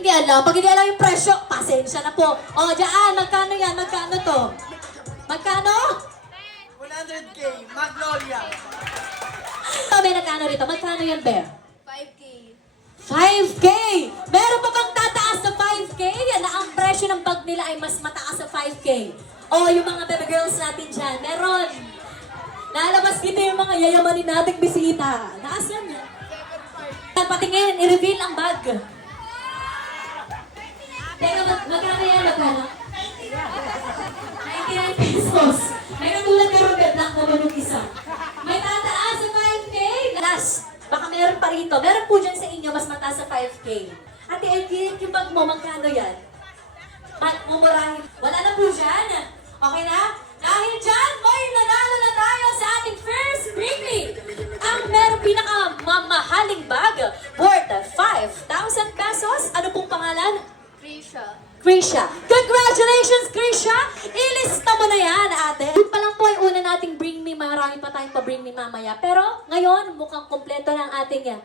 hindi alam. Pag hindi alam yung presyo, pasensya na po. O, dyan, magkano yan? Magkano to? Magkano? 100K, Magnolia. May nagkano rito? Magkano yan, Bear? 5K. 5K! Meron pa bang tataas sa 5K? Yan na ang presyo ng bag nila ay mas mataas sa 5K. O, yung mga baby girls natin dyan, meron. Lalabas dito yung mga yayamanin nating bisita. Naasan yan? Patingin, i-reveal ang bag. Teka, magkano yan? Magkano? 99 pesos. May katulad ka rin, black naman yung isa. May tataas sa 5K. Last, baka meron pa rito. Meron po dyan sa inyo, mas mataas sa 5K. Ate Elkin, yung bag mo, magkano yan? Mumurahin. Wala na po dyan. Okay na? Dahil dyan, may nanalo na tayo sa ating first Bring ang meron pinakamamahaling bag worth 5,000 pesos. Ano pong pangalan? Krisha. Krisha. Congratulations, Krisha! Ilista mo na yan, ate. Yun pa lang po ay una nating Bring Me. Marami pa tayong pa-Bring Me mamaya. Pero ngayon, mukhang kompleto ng ating